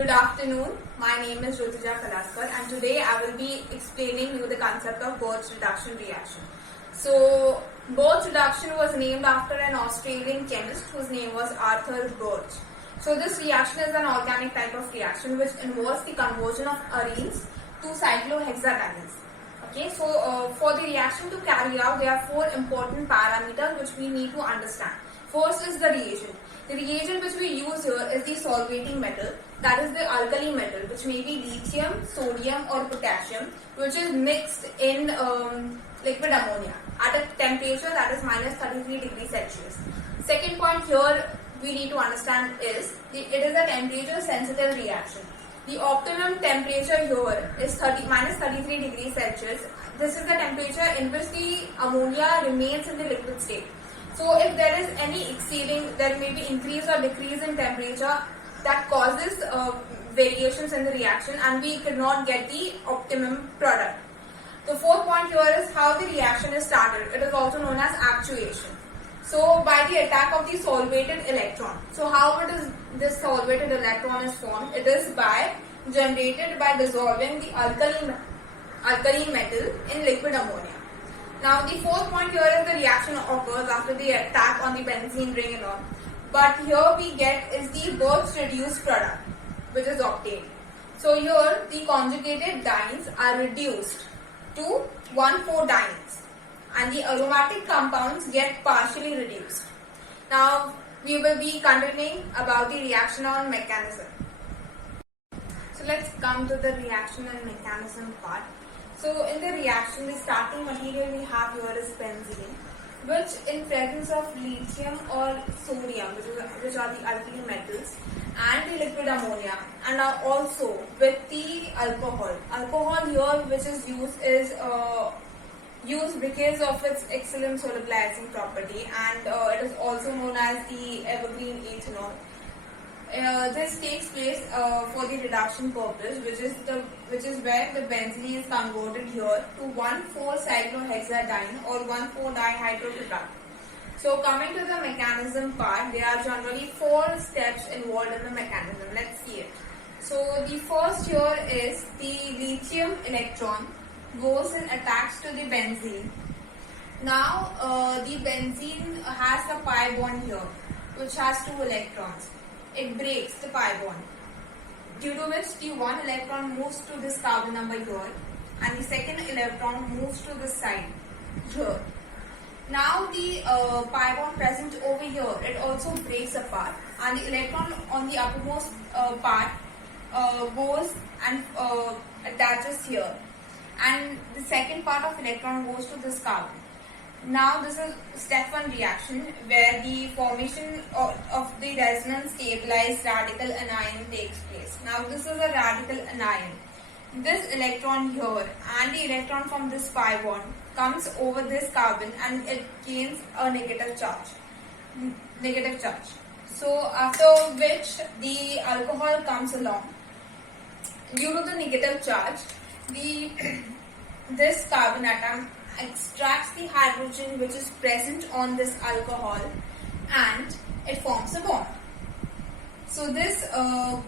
Good afternoon. My name is Jyotija Kalaskar and today I will be explaining you the concept of Birch reduction reaction. So, Birch reduction was named after an Australian chemist whose name was Arthur Birch. So, this reaction is an organic type of reaction which involves the conversion of arenes to cyclohexadienes. Okay, so for the reaction to carry out, there are four important parameters which we need to understand. First is the reagent. The reagent which we use here is the solvating metal, that is the alkali metal, which may be lithium, sodium or potassium, which is mixed in liquid ammonia at a temperature that is minus 33 degrees Celsius. Second point here we need to understand is it is a temperature sensitive reaction. The optimum temperature here is minus 33 degrees Celsius. This is the temperature in which the ammonia remains in the liquid state. So if there is any exceeding, there may be increase or decrease in temperature that causes variations in the reaction and we could not get the optimum product. The fourth point here is how the reaction is started. It is also known as actuation. So by the attack of the solvated electron. So how this solvated electron is formed? It is generated by dissolving the alkali metal in liquid ammonia. Now the fourth point here is the reaction occurs after the attack on the benzene ring and all. But here we get is the Birch reduced product which is obtained. So here the conjugated dienes are reduced to 1,4-dienes and the aromatic compounds get partially reduced. Now we will be continuing about the reaction on mechanism. So let's come to the reaction and mechanism part. So in the reaction, the starting material we have here is benzene, which in presence of lithium or sodium, which are the alkali metals, and the liquid ammonia, and are also with the alcohol. Alcohol here which is used because of its excellent solubilizing property, and it is also known as the evergreen ethanol. This takes place for the reduction purpose, which is where the benzene is converted here to 1,4-cyclohexadiene or 1,4-dihydroproduct. So coming to the mechanism part, there are generally 4 steps involved in the mechanism. Let's see it. So the first here is the lithium electron goes and attacks to the benzene. Now the benzene has a pi bond here, which has 2 electrons. It breaks the pi bond, due to which the one electron moves to this carbon number here and the second electron moves to this side here. Now the pi bond present over here, it also breaks apart and the electron on the uppermost part goes and attaches here, and the second part of electron goes to this carbon. Now this is step 1 reaction where the formation of the resonance stabilized radical anion takes place. Now this is a radical anion. This electron here and the electron from this pi bond comes over this carbon and it gains a negative charge. So after which the alcohol comes along. Due to the negative charge, this carbon atom extracts the hydrogen which is present on this alcohol and it forms a bond. So this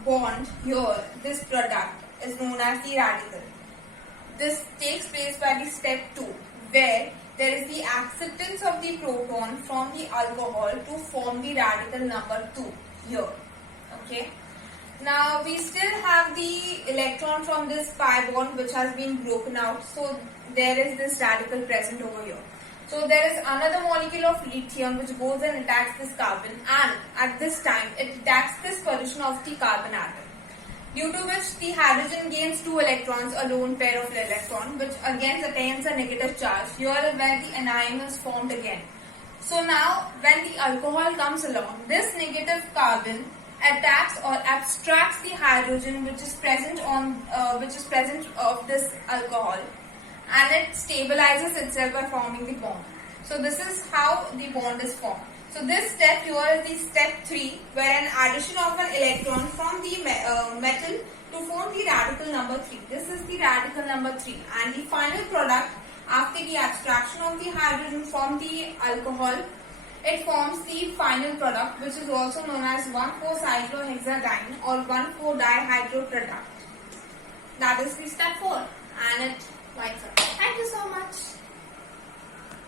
bond here, this product is known as the radical. This takes place by the step 2 where there is the acceptance of the proton from the alcohol to form the radical number 2 here. Okay. Now we still have the electron from this pi bond which has been broken out. So there is this radical present over here. So there is another molecule of lithium which goes and attacks this carbon, and at this time it attacks this position of the carbon atom. Due to which the hydrogen gains 2 electrons, a lone pair of electron, which again attains a negative charge. Here is where the anion is formed again. So now when the alcohol comes along, this negative carbon attacks or abstracts the hydrogen which is present of this alcohol, and it stabilizes itself by forming the bond. So this is how the bond is formed. So this step here is the step 3 where an addition of an electron from the metal to form the radical number 3. This is the radical number 3, and the final product after the abstraction of the hydrogen from the alcohol it forms the final product, which is also known as 1,4-cyclohexadiene or 1,4-dihydroproduct. That is the step 4, and it